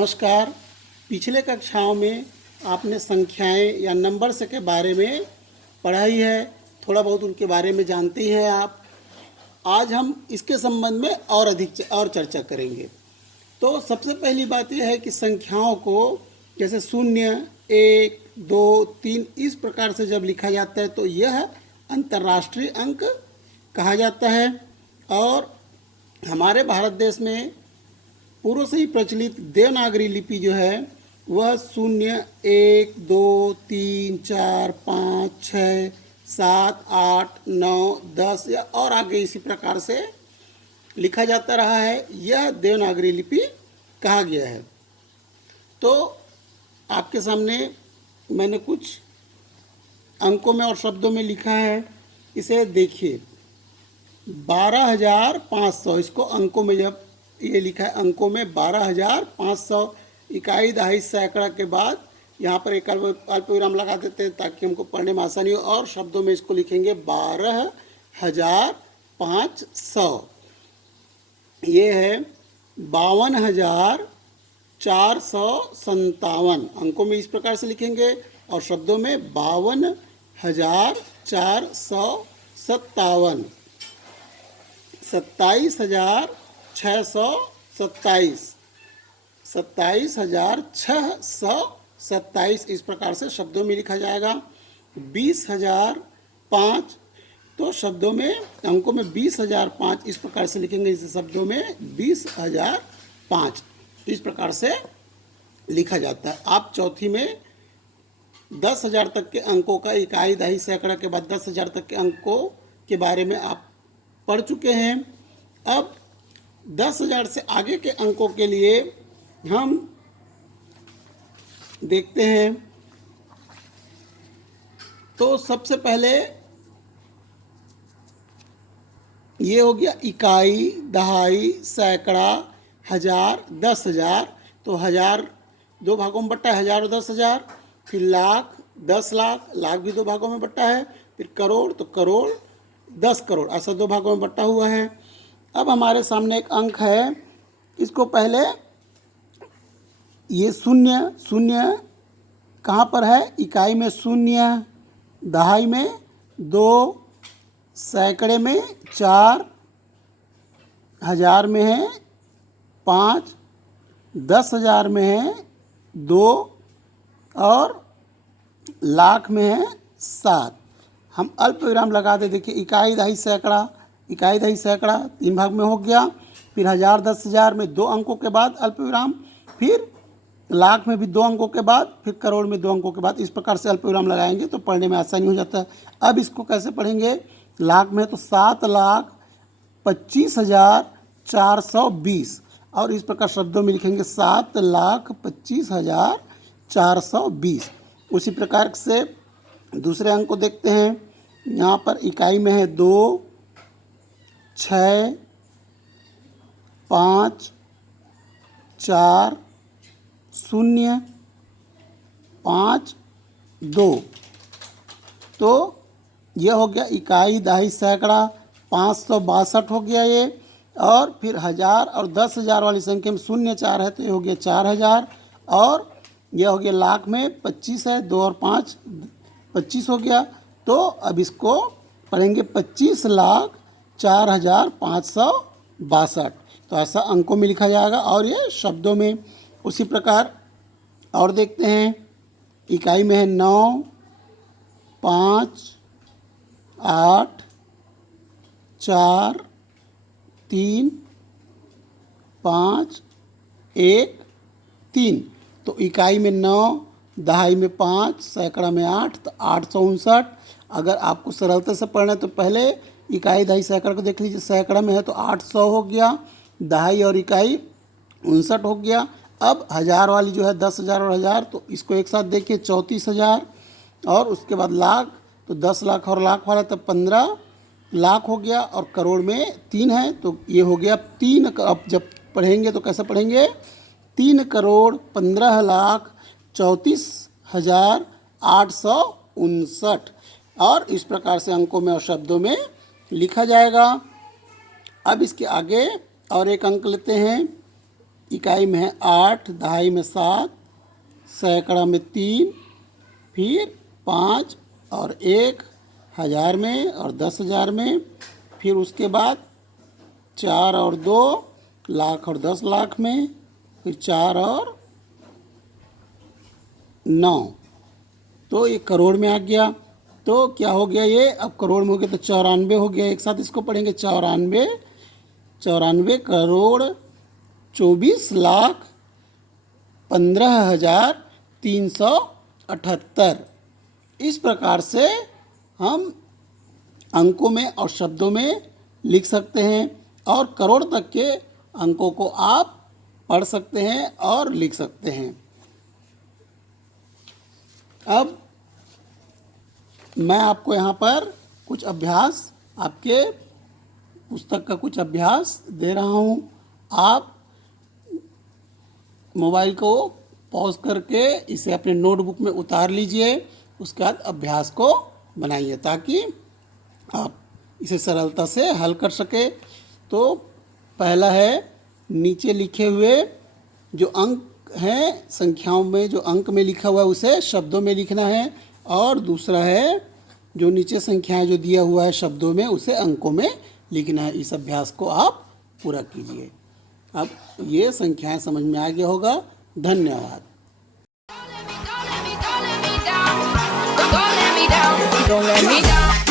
नमस्कार। पिछले कक्षाओं में आपने संख्याएं या नंबर्स के बारे में पढ़ा ही है, थोड़ा बहुत उनके बारे में जानते हैं आप। आज हम इसके संबंध में और अधिक चर्चा करेंगे। तो सबसे पहली बात यह है कि संख्याओं को जैसे 0, 1, 2, 3 इस प्रकार से जब लिखा जाता है तो यह अंतर्राष्ट्रीय अंक कहा जाता है। और हमारे भारत देश में पूर्व से ही प्रचलित देवनागरी लिपि जो है वह 0, 1, 2, 3, 4, 5, 6, 7, 8, 9, 10 या और आगे इसी प्रकार से लिखा जाता रहा है। यह देवनागरी लिपि कहा गया है। तो आपके सामने मैंने कुछ अंकों में और शब्दों में लिखा है, इसे देखिए। 12,500 इसको अंकों में जब ये लिखा है, अंकों में 12,500 इकाई, दहाई, सैकड़ा के बाद यहाँ पर एक अल्पविराम लगा देते हैं ताकि हमको पढ़ने में आसानी हो। और शब्दों में इसको लिखेंगे 12,500। ये है 52,457। अंकों में इस प्रकार से लिखेंगे और शब्दों में 52,457। 27,627। 27,627 इस प्रकार से शब्दों में लिखा जाएगा। 20,005 तो शब्दों में अंकों में 20,005 इस प्रकार से लिखेंगे। इस शब्दों में 20,005 इस प्रकार से लिखा जाता है। आप चौथी में 10,000 तक के अंकों का इकाई, दहाई, सैकड़ा के बाद 10,000 तक के अंकों के बारे में आप पढ़ चुके हैं। अब 10,000 से आगे के अंकों के लिए हम देखते हैं। तो सबसे पहले ये हो गया इकाई, दहाई, सैकड़ा, हजार, 10,000। तो हजार दो भागों में बटा है, 1,000 और 10,000। फिर लाख, 10 लाख, लाख भी दो भागों में बटा है। फिर करोड़, तो करोड़, 10 करोड़, ऐसा दो भागों में बटा हुआ है। अब हमारे सामने एक अंक है, इसको पहले ये 0, 0 कहाँ पर है? इकाई में 0, दहाई में 2, सैकड़े में 4, हजार में है 5, 10,000 में है 2 और लाख में है 7। हम अल्प विराम लगा दे। देखिए इकाई, दहाई, सैकड़ा, इकाई, दहाई, सैकड़ा 3 भाग में हो गया। फिर 1,000, 10,000 में 2 अंकों के बाद अल्प विराम, फिर लाख में भी 2 अंकों के बाद, फिर करोड़ में 2 अंकों के बाद। इस प्रकार से अल्प विराम लगाएंगे तो पढ़ने में आसानी हो जाता है। अब इसको कैसे पढ़ेंगे? लाख में तो 7,25,420 और इस प्रकार शब्दों में लिखेंगे 7,25,420। उसी प्रकार से दूसरे अंक को देखते हैं। यहाँ पर इकाई में है 2, 6, 5, 4, 0, 5, 2। तो यह हो गया इकाई, दहाई, सैकड़ा। 562 हो गया ये। और फिर 1,000 और 10,000 वाली संख्या में 0, 4 है तो ये हो गया 4,000। और यह हो गया लाख में 25 है, 2 और 5 25 हो गया। तो अब इसको पढ़ेंगे 25,04,562। तो ऐसा अंकों में लिखा जाएगा और ये शब्दों में। उसी प्रकार और देखते हैं। इकाई में है 9, 5, 8, 4, 3, 5, 1, 3। तो इकाई में 9, दहाई में 5, सैकड़ा में 8, तो 859। अगर आपको सरलता से पढ़ना है तो पहले इकाई, दहाई, सैकड़ा को देख लीजिए। सैकड़ा में है तो 800 हो गया, दहाई और इकाई 59 हो गया। अब हजार वाली जो है 10,000 और 1,000, तो इसको एक साथ देखिए 34,000। और उसके बाद लाख, तो 10 लाख और लाख वाला तब 15 लाख हो गया। और करोड़ में 3 है तो ये हो गया 3। अब जब पढ़ेंगे तो कैसे पढ़ेंगे? 3,15,34,859 और इस प्रकार से अंकों में और शब्दों में लिखा जाएगा। अब इसके आगे और एक अंक लेते हैं। इकाई में है 8, दहाई में 7, सैकड़ा में 3, फिर 5 और 1, हज़ार में और 10,000 में, फिर उसके बाद 4 और 2, लाख और 10 लाख में, फिर 4 और 9, तो ये करोड़ में आ गया। तो क्या हो गया ये, अब करोड़ में हो गया तो 94 हो गया। एक साथ इसको पढ़ेंगे, 94 करोड़ 24,15,378। इस प्रकार से हम अंकों में और शब्दों में लिख सकते हैं और करोड़ तक के अंकों को आप पढ़ सकते हैं और लिख सकते हैं। अब मैं आपको यहाँ पर कुछ अभ्यास, आपके पुस्तक का कुछ अभ्यास दे रहा हूँ। आप मोबाइल को पॉज करके इसे अपने नोटबुक में उतार लीजिए, उसके बाद अभ्यास को बनाइए ताकि आप इसे सरलता से हल कर सके। तो पहला है, नीचे लिखे हुए जो अंक हैं, संख्याओं में जो अंक में लिखा हुआ है उसे शब्दों में लिखना है, और दूसरा है जो नीचे संख्याएं जो दिया हुआ है शब्दों में उसे अंकों में लिखना है। इस अभ्यास को आप पूरा कीजिए। अब ये संख्याएं समझ में आ गया होगा। धन्यवाद। Don't let me down.